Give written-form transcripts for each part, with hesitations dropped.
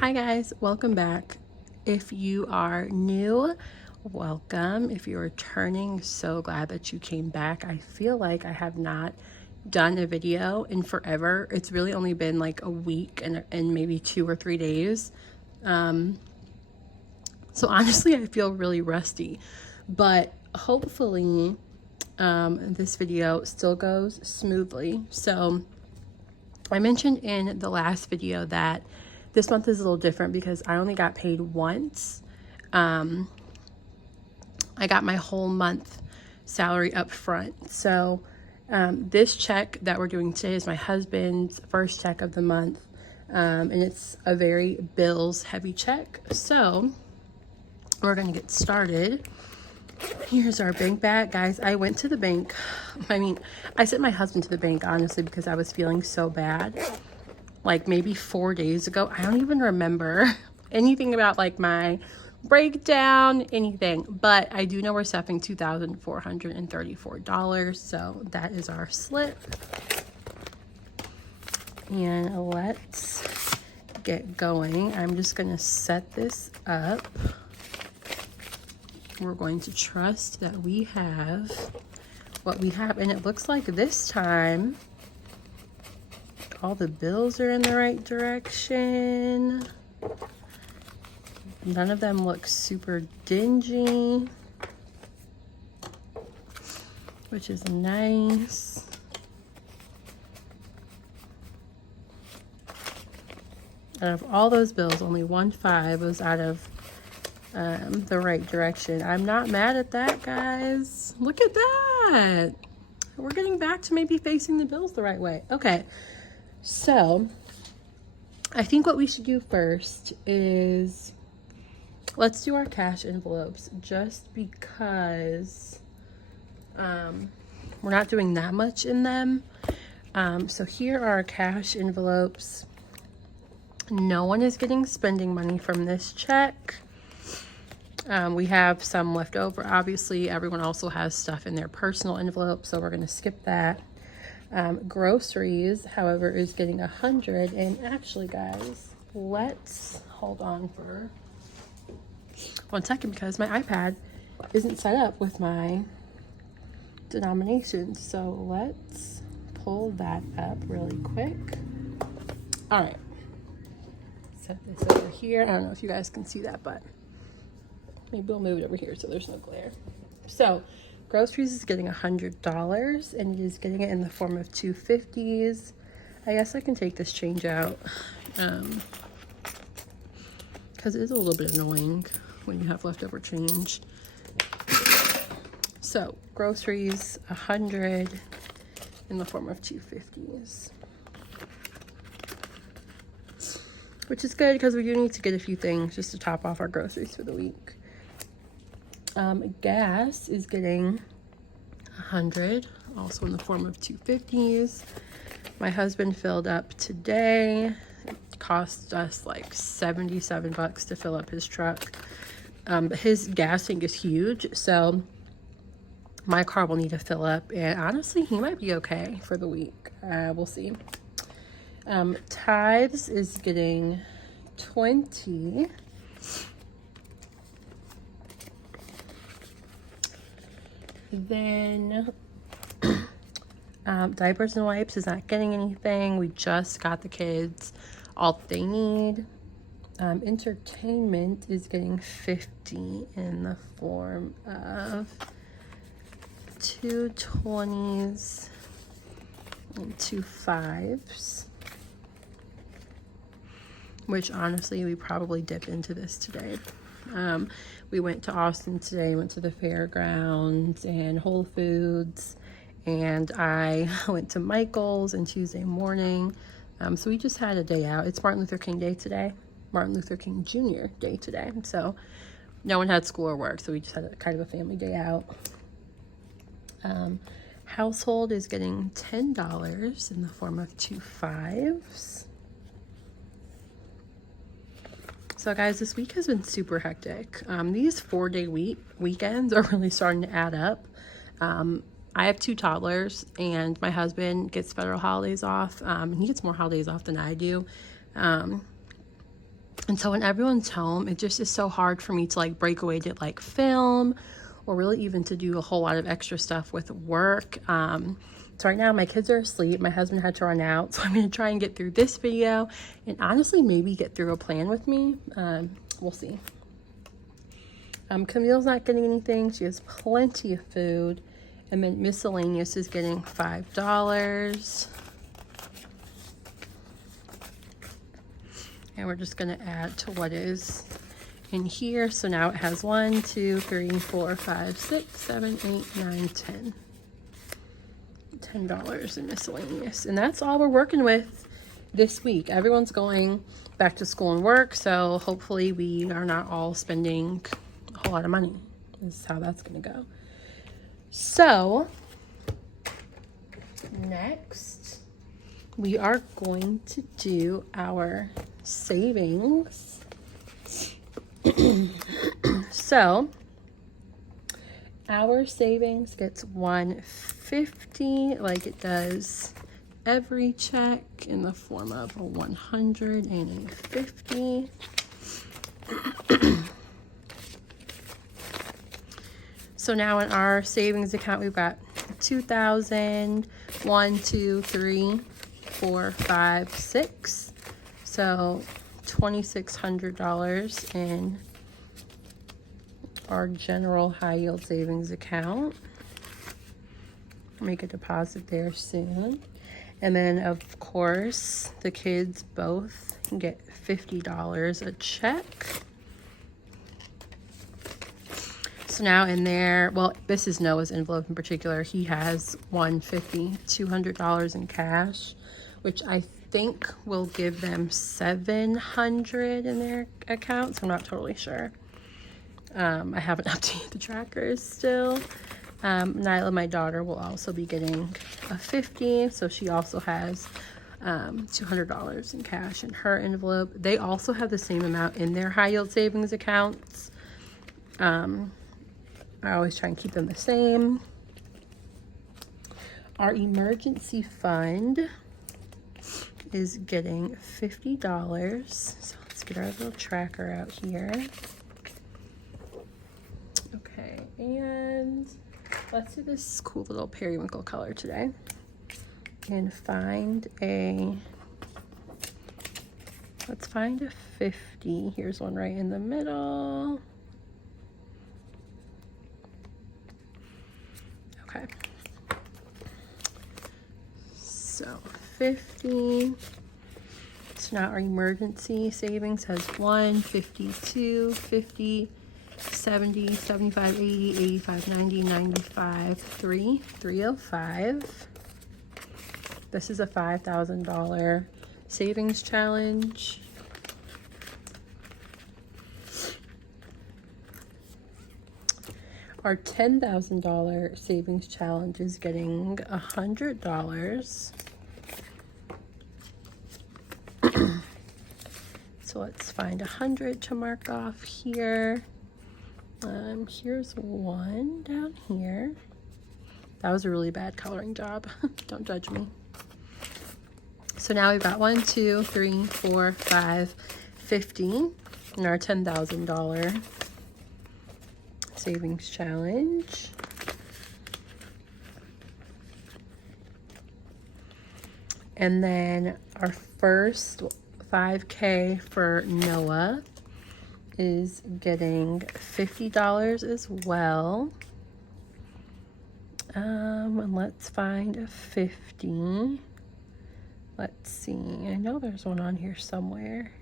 Hi guys, welcome back. If you are new, welcome. If you're returning, so glad that you came back. I feel like I have not done a video in forever. It's really only been like a week and maybe 2 or 3 days. So honestly, I feel really rusty, but hopefully this video still goes smoothly. So I mentioned in the last video that this month is a little different because I only got paid once. I got my whole month salary up front. So this check that we're doing today is my husband's first check of the month. And it's a very bills heavy check. So we're going to get started. Here's our bank bag. Guys, I went to the bank. I sent my husband to the bank, honestly, because I was feeling so bad. Like maybe 4 days ago. I don't even remember anything about like my breakdown, anything. But I do know we're stuffing $2,434. So that is our slip. And let's get going. I'm just going to set this up. We're going to trust that we have what we have. And it looks like this time all the bills are in the right direction. None of them look super dingy, which is nice. Out of all those bills, only 1.5 was out of the right direction. I'm not mad at that, guys. Look at that. We're getting back to maybe facing the bills the right way. Okay. So, I think what we should do first is let's do our cash envelopes just because we're not doing that much in them. So here are our cash envelopes. No one is getting spending money from this check. We have some left over. Obviously, everyone also has stuff in their personal envelope, so we're going to skip that. Groceries, however, is getting 100. And actually, guys, let's hold on for 1 second because my iPad isn't set up with my denominations. So let's pull that up really quick. All right. Set this over here. I don't know if you guys can see that, but maybe we'll move it over here so there's no glare. So groceries is getting $100, and it is getting it in the form of 250s. I guess I can take this change out because it is a little bit annoying when you have leftover change. So groceries, 100 in the form of 250s. Which is good because we do need to get a few things just to top off our groceries for the week. Gas is getting 100, also in the form of 250s. My husband filled up today. It cost us like $77 to fill up his truck. But his gas tank is huge, so my car will need to fill up. And honestly, he might be okay for the week. We'll see. Tithes is getting 20. Then diapers and wipes is not getting anything. We just got the kids all that they need. Entertainment is getting 50 in the form of 2 20s and 2 5s. Which honestly, we probably dip into this today. We went to Austin today, went to the fairgrounds and Whole Foods, and I went to Michael's on Tuesday morning. So we just had a day out. It's Martin Luther King Day today, Martin Luther King Jr. Day today. So no one had school or work, so we just had kind of a family day out. Household is getting $10 in the form of 2 5s. So guys, this week has been super hectic. These 4-day weekends are really starting to add up. I have 2 toddlers, and my husband gets federal holidays off. He gets more holidays off than I do. And so when everyone's home, it just is so hard for me to like break away to like film or really even to do a whole lot of extra stuff with work. So right now my kids are asleep. My husband had to run out. So I'm going to try and get through this video and honestly maybe get through a plan with me. We'll see. Camille's not getting anything. She has plenty of food. And then miscellaneous is getting $5. And we're just going to add to what is in here. So now it has 1, 2, 3, 4, 5, 6, 7, 8, 9, 10. $10 in miscellaneous. And that's all we're working with this week. Everyone's going back to school and work. So hopefully we are not all spending a whole lot of money. This is how that's going to go. So next we are going to do our savings. So our savings gets $150 like it does every check in the form of a 100 and a 50. So now in our savings account we've got 2,000, 1, 2, 3, 4, 5, 6. So $2,600 in our general high yield savings account. Make a deposit there soon. And then of course the kids both get $50 a check. So now in there, well, this is Noah's envelope in particular. He has $150, $200 in cash, which I think will give them $700 in their account. So I'm not totally sure. I haven't updated the trackers still. Nyla, my daughter, will also be getting a $50. So she also has $200 in cash in her envelope. They also have the same amount in their high yield savings accounts. I always try and keep them the same. Our emergency fund is getting $50. So let's get our little tracker out here. Okay, and let's do this cool little periwinkle color today. And let's find a 50. Here's one right in the middle. Okay. So 50. So now our emergency savings has 1, 52, 50, 70, 75, 80, 85, 90, 95, 305. This is a $5,000 savings challenge. Our $10,000 savings challenge is getting $100. So let's find 100 to mark off here. Here's one down here. That was a really bad coloring job. Don't judge me. So now we've got 1, 2, 3, 4, 5, 50 in our $10,000 savings challenge. And then our first 5K for Noah is getting $50 as well. And let's find a 50. Let's see. I know there's one on here somewhere.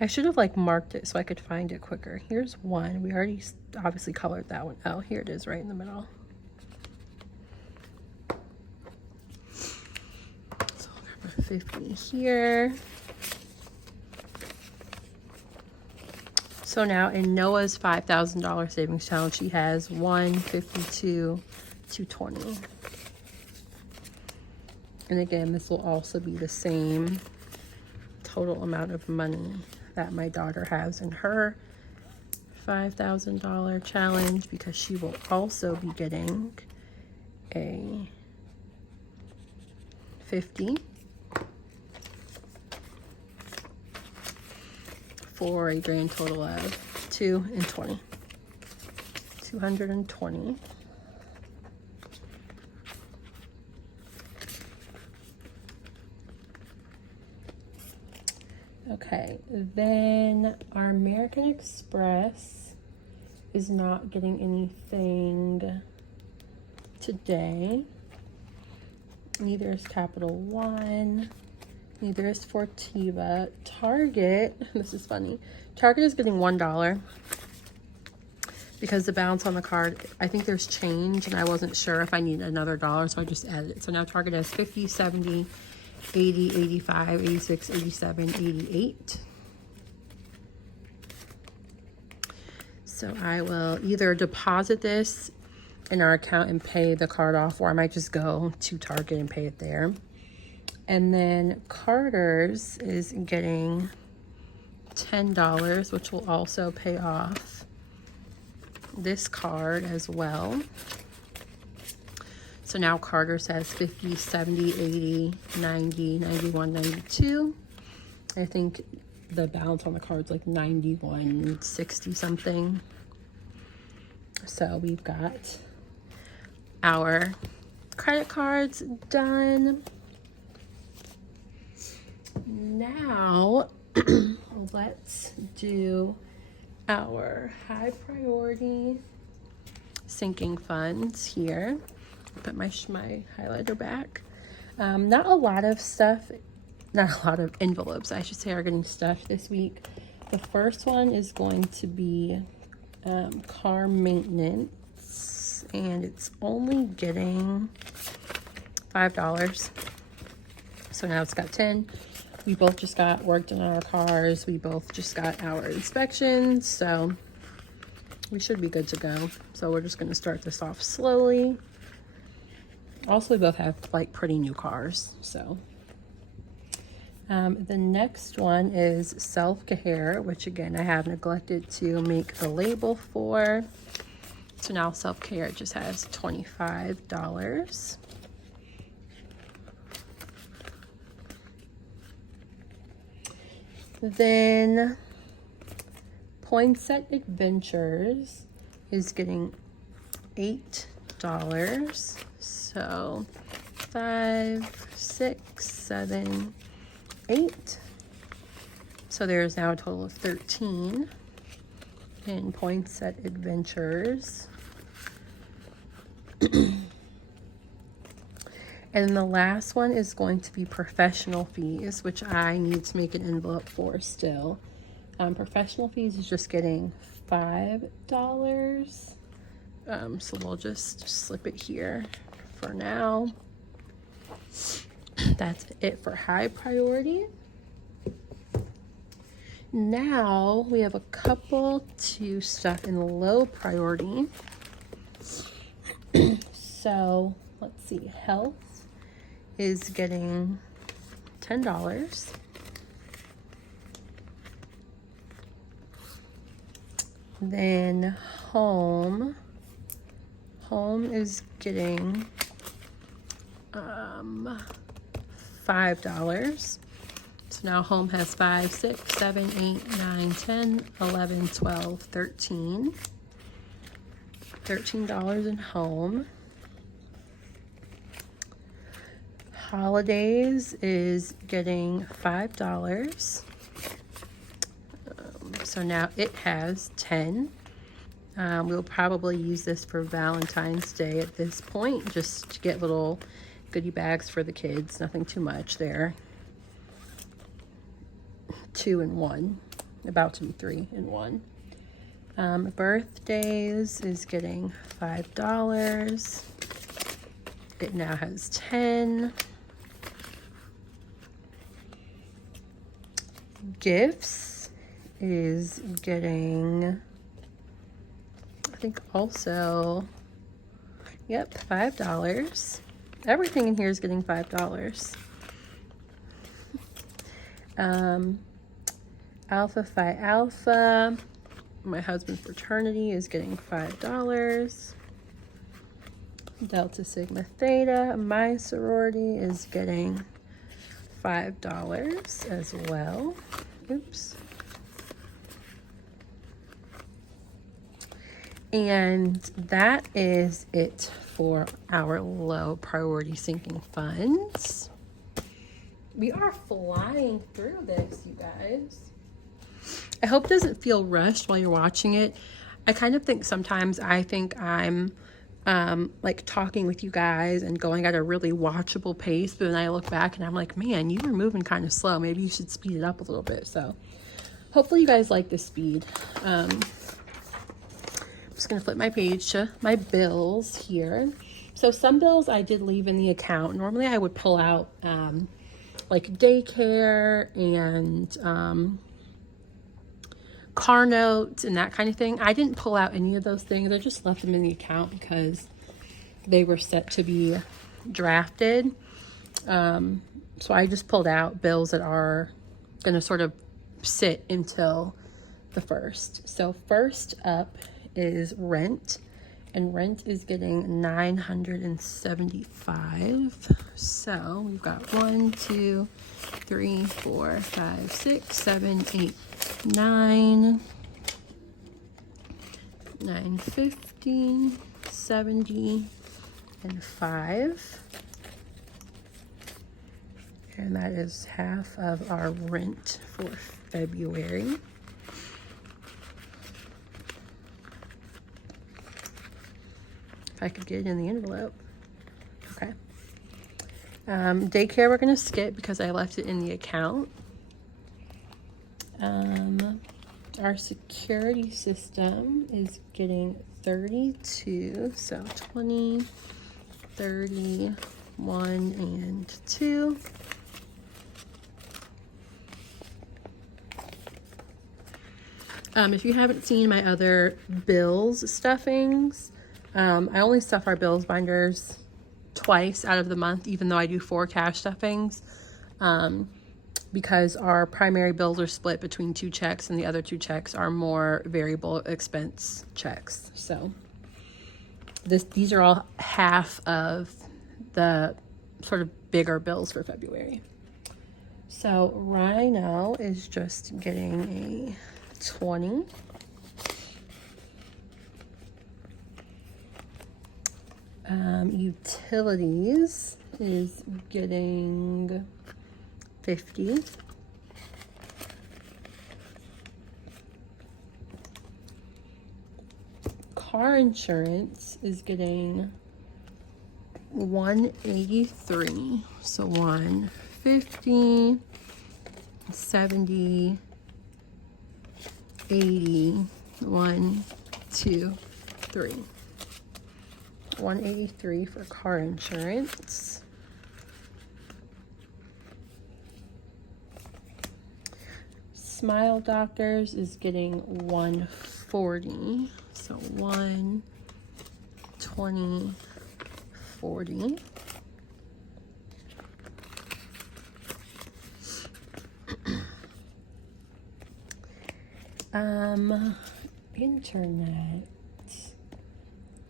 I should have like marked it so I could find it quicker. Here's one. We already obviously colored that one. Oh, here it is right in the middle. So I'll grab a 50 here. So now in Noah's $5,000 savings challenge, he has 152, 220. And again, this will also be the same total amount of money that my daughter has in her $5,000 challenge, because she will also be getting a 50. for a grand total of $220. 220. Okay, then our American Express is not getting anything today. Neither is Capital One. Neither is Fortiva. Target, this is funny. Target is getting $1 because the balance on the card, I think there's change and I wasn't sure if I needed another dollar, so I just added it. So now Target has 50, 70, 80, 85, 86, 87, 88. So I will either deposit this in our account and pay the card off, or I might just go to Target and pay it there. And then Carter's is getting $10, which will also pay off this card as well. So now Carter's has 50, 70, 80, 90, 91, 92. I think the balance on the card's like 91, 60 something. So we've got our credit cards done. Now let's do our high priority sinking funds here. Put my highlighter back. Not a lot of stuff, not a lot of envelopes, I should say, are getting stuffed this week. The first one is going to be car maintenance, and it's only getting $5. So now it's got 10. We both just got work done on our cars. We both just got our inspections, so we should be good to go. So we're just gonna start this off slowly. Also, we both have like pretty new cars, so. The next one is self-care, which again, I have neglected to make the label for. So now self-care just has $25. Then Poinsett Adventures is getting $8. So 5, 6, 7, 8. So there's now a total of 13 in Poinsett Adventures. And the last one is going to be professional fees, which I need to make an envelope for still. Professional fees is just getting $5. So we'll just slip it here for now. That's it for high priority. Now we have a couple to stuff in low priority. So let's see, health is getting $10. Then home is getting $5. So now home has 5, 6, 7, 8, 9, 10, 11, 12, 13. $13 in home. Holidays is getting $5. So now it has 10. We'll probably use this for Valentine's Day at this point, just to get little goodie bags for the kids. Nothing too much there. 2 in 1, about to be 3 in 1. Birthdays is getting $5. It now has 10. Gifts is getting, I think also, yep, $5. Everything in here is getting $5. Alpha Phi Alpha, my husband's fraternity, is getting $5. Delta Sigma Theta, my sorority, is getting $5 as well. Oops. And that is it for our low priority sinking funds. We are flying through this, you guys. I hope it doesn't feel rushed while you're watching it. I kind of think sometimes I think I'm like talking with you guys and going at a really watchable pace, but then I look back and I'm like, man, you were moving kind of slow. Maybe you should speed it up a little bit. So hopefully you guys like this speed. I'm just gonna flip my page to my bills here. So some bills I did leave in the account. Normally I would pull out like daycare and car notes and that kind of thing. I didn't pull out any of those things. I just left them in the account because they were set to be drafted. So I just pulled out bills that are going to sort of sit until the 1st. So first up is rent, and rent is getting $975. So we've got 1, 2, 3, 4, 5, 6, 7, 8, 9, 950, 70, and 5. And that is half of our rent for February. If I could get it in the envelope. Okay. Daycare we're going to skip because I left it in the account. Our security system is getting 32, so 20, 30, 1, and 2. If you haven't seen my other bills stuffings, I only stuff our bills binders twice out of the month, even though I do 4 cash stuffings, because our primary bills are split between 2 checks and the other 2 checks are more variable expense checks. So these are all half of the sort of bigger bills for February. So Rhino is just getting a 20. Utilities is getting 50. Car insurance is getting 183. So 150, 70, 80, 1, 2, 3. 183 for car insurance. Smile Doctors is getting 140. So 1, 20, 40. Internet.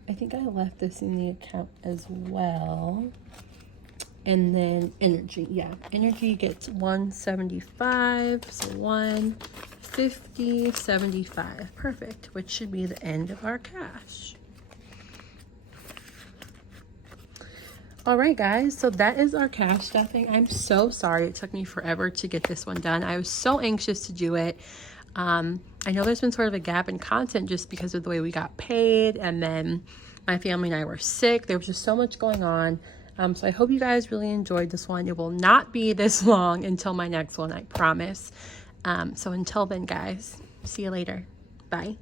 I think I left this in the account as well. And then energy. Yeah, energy gets 175. So 150, 75. Perfect, which should be the end of our cash. All right, guys, so that is our cash stuffing. I'm so sorry it took me forever to get this one done. I was so anxious to do it. I know there's been sort of a gap in content just because of the way we got paid, and then my family and I were sick. There was just so much going on. So I hope you guys really enjoyed this one. It will not be this long until my next one, I promise. So until then, guys, see you later. Bye.